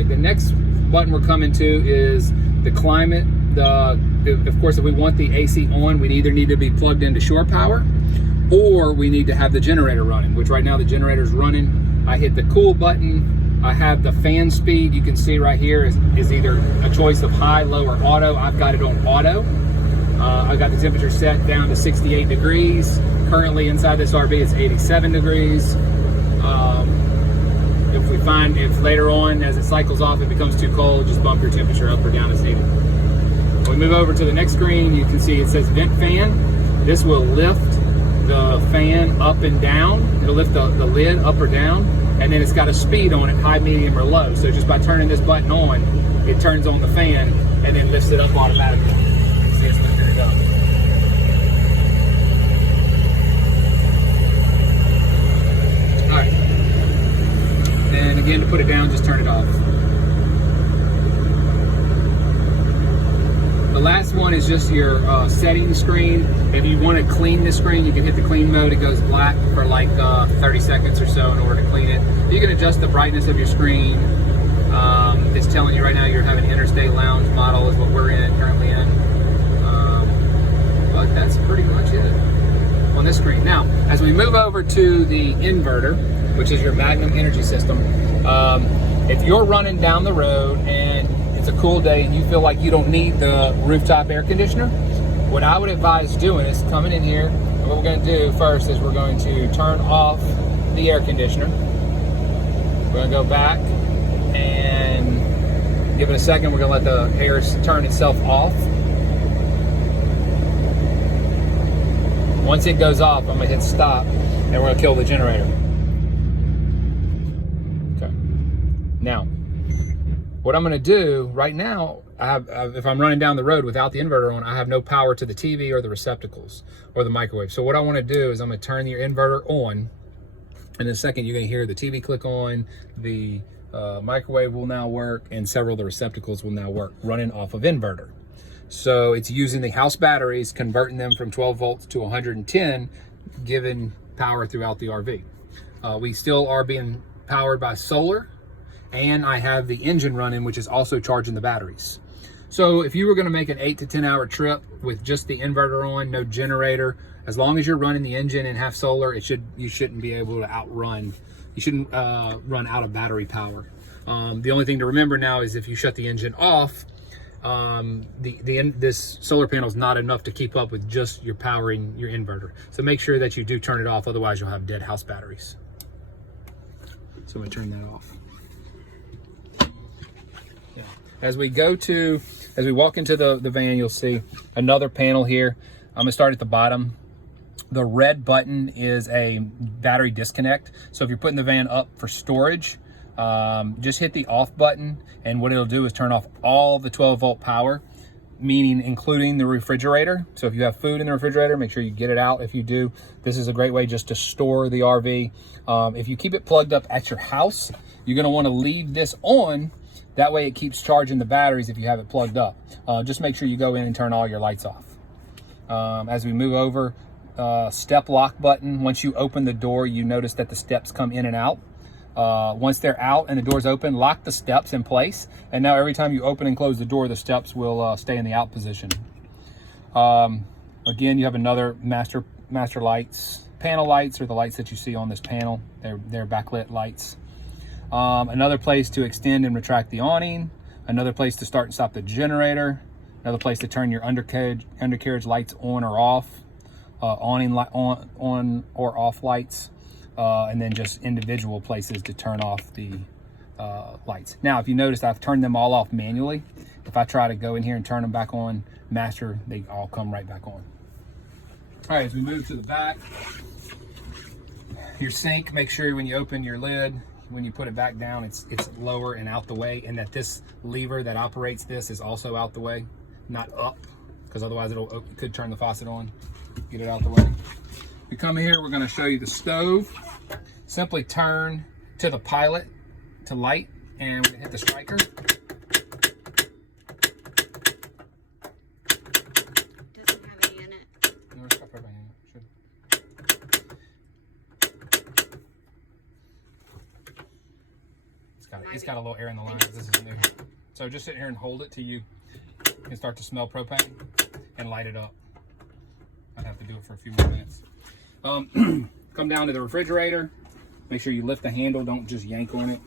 right, the next button we're coming to is the climate. Of course, if we want the AC on, we'd either need to be plugged into shore power, or we need to have the generator running, which right now the generator's running. I hit the cool button. I have the fan speed, you can see right here, is either a choice of high, low, or auto. I've got it on auto. I've got the temperature set down to 68 degrees. Currently inside this RV it's 87 degrees. If later on, as it cycles off, it becomes too cold, just bump your temperature up or down as needed. When we move over to the next screen, you can see it says vent fan. This will lift the fan up and down. It'll lift the lid up or down, and then it's got a speed on it, high, medium, or low. So just by turning this button on, it turns on the fan and then lifts it up automatically. See, it's lifting it up. All right. And again, to put it down, just turn it off. The last one is just your settings screen. If you want to clean the screen, you can hit the clean mode. It goes black for like 30 seconds or so in order to clean it. You can adjust the brightness of your screen. It's telling you right now you're having Airstream Lounge model is what we're currently in. But that's pretty much it on this screen. Now, as we move over to the inverter, which is your Magnum energy system, if you're running down the road and it's a cool day and you feel like you don't need the rooftop air conditioner, what I would advise doing is coming in here, and what we're going to do first is we're going to turn off the air conditioner. We're going to go back and give it a second. We're going to let the air turn itself off. Once it goes off, I'm going to hit stop and we're going to kill the generator. Okay. Now, what I'm going to do right now, if I'm running down the road without the inverter on, I have no power to the TV or the receptacles or the microwave. So what I want to do is I'm going to turn your inverter on, and in a second you're going to hear the TV click on, the microwave will now work, and several of the receptacles will now work, running off of inverter. So it's using the house batteries, converting them from 12 volts to 110, giving power throughout the RV. We still are being powered by solar, and I have the engine running, which is also charging the batteries. So if you were going to make an 8 to 10 hour trip with just the inverter on, no generator, as long as you're running the engine and have solar, you shouldn't be able to outrun. You shouldn't run out of battery power. The only thing to remember now is if you shut the engine off, this solar panel is not enough to keep up with just your powering your inverter. So make sure that you do turn it off, otherwise you'll have dead house batteries. So I'm going to turn that off. As we walk into the van, you'll see another panel here. I'm gonna start at the bottom. The red button is a battery disconnect. So if you're putting the van up for storage, just hit the off button, and what it'll do is turn off all the 12 volt power, meaning including the refrigerator. So if you have food in the refrigerator, make sure you get it out. If you do, this is a great way just to store the RV. If you keep it plugged up at your house, you're gonna wanna leave this on. That way it keeps charging the batteries if you have it plugged up. Just make sure you go in and turn all your lights off. As we move over, step lock button. Once you open the door, you notice that the steps come in and out. Once they're out and the door's open, lock the steps in place. And now every time you open and close the door, the steps will stay in the out position. Again, you have another master lights. Panel lights are the lights that you see on this panel. They're backlit lights. Another place to extend and retract the awning, another place to start and stop the generator, another place to turn your undercarriage lights on or off, awning light on or off lights, and then just individual places to turn off the lights. Now, if you notice, I've turned them all off manually. If I try to go in here and turn them back on master, they all come right back on. All right, as we move to the back, your sink, make sure when you open your lid, when you put it back down, it's lower and out the way, and that this lever that operates this is also out the way, not up, because otherwise it could turn the faucet on. Get it out the way. We come here, we're going to show you the stove. Simply turn to the pilot to light, and we hit the striker. Doesn't have any in it. No, it's got propane in it. Should. it's got a little air in the line because this is new. So just sit here and hold it till you can start to smell propane and light it up. I'd have to do it for a few more minutes. Come down to the refrigerator. Make sure you lift the handle. Don't just yank on it.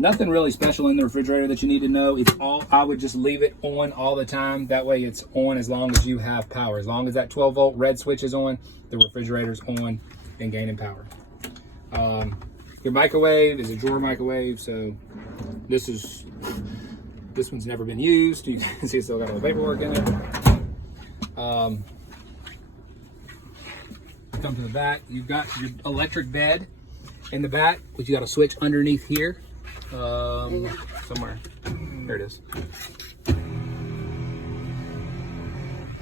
Nothing really special in the refrigerator that you need to know. It's all, I would just leave it on all the time. That way it's on as long as you have power. As long as that 12 volt red switch is on, the refrigerator's on and gaining power. Your microwave is a drawer microwave, so this one's never been used. You can see it's still got all the paperwork in it. Come to the back. You've got your electric bed in the back, but you got a switch underneath here. Somewhere. There it is.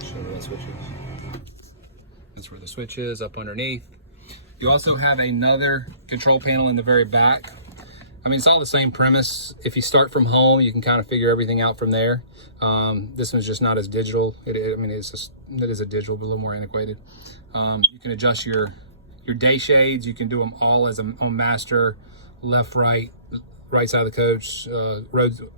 Show where that switch is. That's where the switch is, up underneath. You also have another control panel in the very back. I mean, it's all the same premise. If you start from home, you can kind of figure everything out from there. This one's just not as digital. It is a digital, but a little more antiquated. You can adjust your day shades. You can do them all as on master, left, right side of the coach.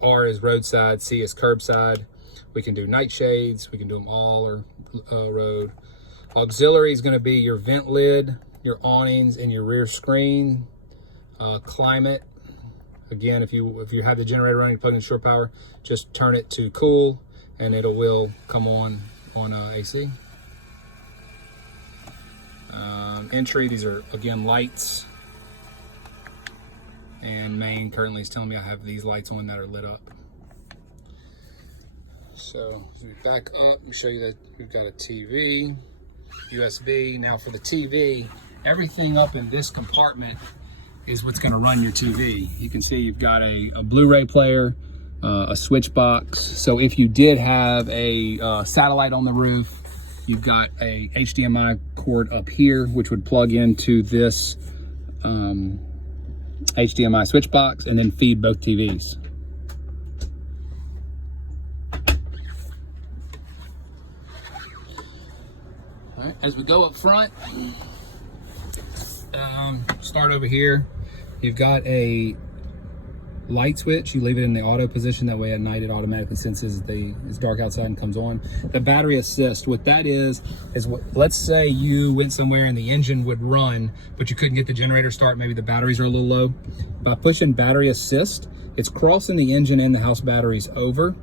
R is roadside, C is curbside. We can do night shades. We can do them all or road. Auxiliary is going to be your vent lid, your awnings, and your rear screen. Climate. Again, if you have the generator running, plug in shore power, just turn it to cool, and it will come on AC. Entry, these are again lights. And main currently is telling me I have these lights on that are lit up. So as we back up, let me show you that we've got a TV, USB. Now for the TV, everything up in this compartment is what's going to run your TV. You can see you've got a Blu-ray player, a switch box. So if you did have a satellite on the roof, you've got a HDMI cord up here, which would plug into this HDMI switch box and then feed both TVs. All right, as we go up front, start over here. You've got a light switch. You leave it in the auto position. That way at night it automatically senses it's dark outside and comes on. The battery assist, what that is what, let's say you went somewhere and the engine would run, but you couldn't get the generator start. Maybe the batteries are a little low. By pushing battery assist, it's crossing the engine and the house batteries over.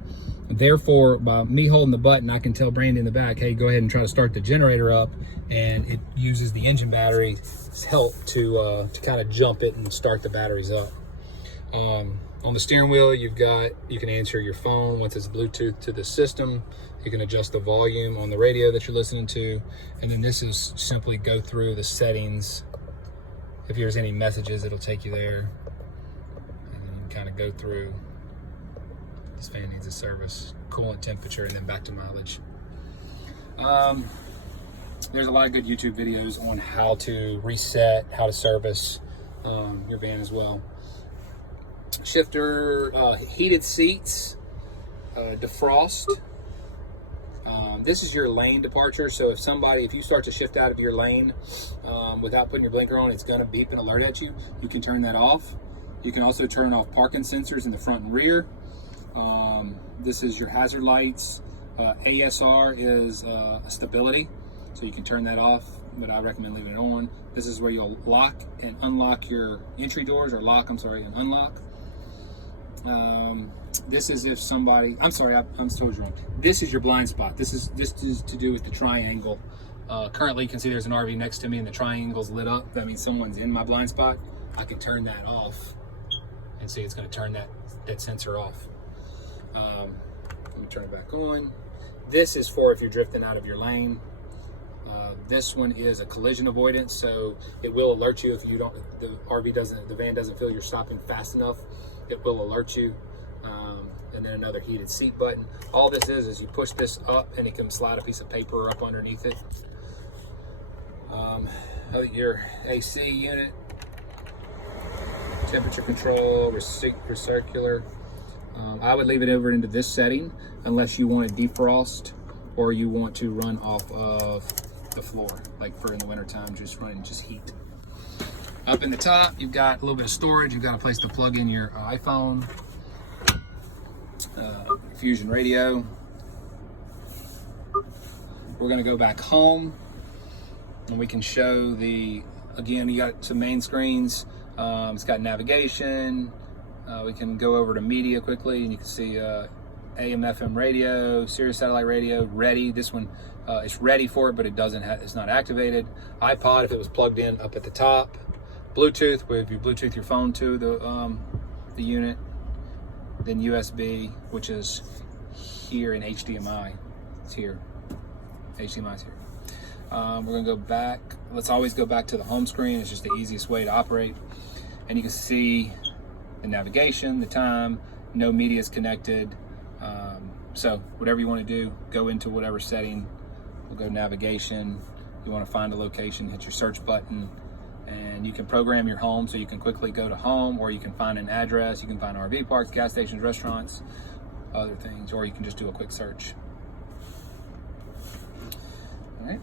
Therefore, by me holding the button, I can tell Brandy in the back, hey, go ahead and try to start the generator up, and it uses the engine battery's help to kind of jump it and start the batteries up. On the steering wheel, you can answer your phone once it's Bluetooth to the system. You can adjust the volume on the radio that you're listening to. And then this is simply go through the settings. If there's any messages, it'll take you there. And then you can kind of go through. This fan needs a service, coolant temperature, and then back to mileage. There's a lot of good YouTube videos on how to reset, how to service your van as well. Shifter, heated seats, defrost. This is your lane departure. So if you start to shift out of your lane without putting your blinker on, it's gonna beep and alert at you. You can turn that off. You can also turn off parking sensors in the front and rear. This is your hazard lights. ASR is stability, so you can turn that off, but I recommend leaving it on. This is where you'll lock and unlock your entry doors, or and unlock. This is if somebody, I'm sorry, I'm so wrong. This is your blind spot. This is to do with the triangle. Currently you can see there's an RV next to me and the triangle's lit up. That means someone's in my blind spot. I can turn that off and see it's going to turn that sensor off. Let me turn it back on. This is for if you're drifting out of your lane. This one is a collision avoidance, so it will alert you if the van doesn't feel you're stopping fast enough. It will alert you. And then another heated seat button. All this is you push this up and it can slide a piece of paper up underneath it. Your AC unit, temperature control, recircular. I would leave it over into this setting unless you want to defrost or you want to run off of the floor, like for in the wintertime, just heat. Up in the top, you've got a little bit of storage. You've got a place to plug in your iPhone, Fusion radio. We're gonna go back home and we can show again, you got some main screens. It's got navigation. We can go over to media quickly and you can see AM, FM radio, Sirius satellite radio, ready. This one, it's ready for it, but it's not activated. iPod, if it was plugged in up at the top. Bluetooth, if you Bluetooth your phone to the unit. Then USB, which is here in HDMI. It's here. HDMI's here. We're gonna go back. Let's always go back to the home screen. It's just the easiest way to operate. And you can see the navigation, the time, no media is connected. So whatever you want to do, go into whatever setting. We'll go navigation. You want to find a location, hit your search button, and you can program your home so you can quickly go to home, or you can find an address. You can find RV parks, gas stations, restaurants, other things, or you can just do a quick search. All right.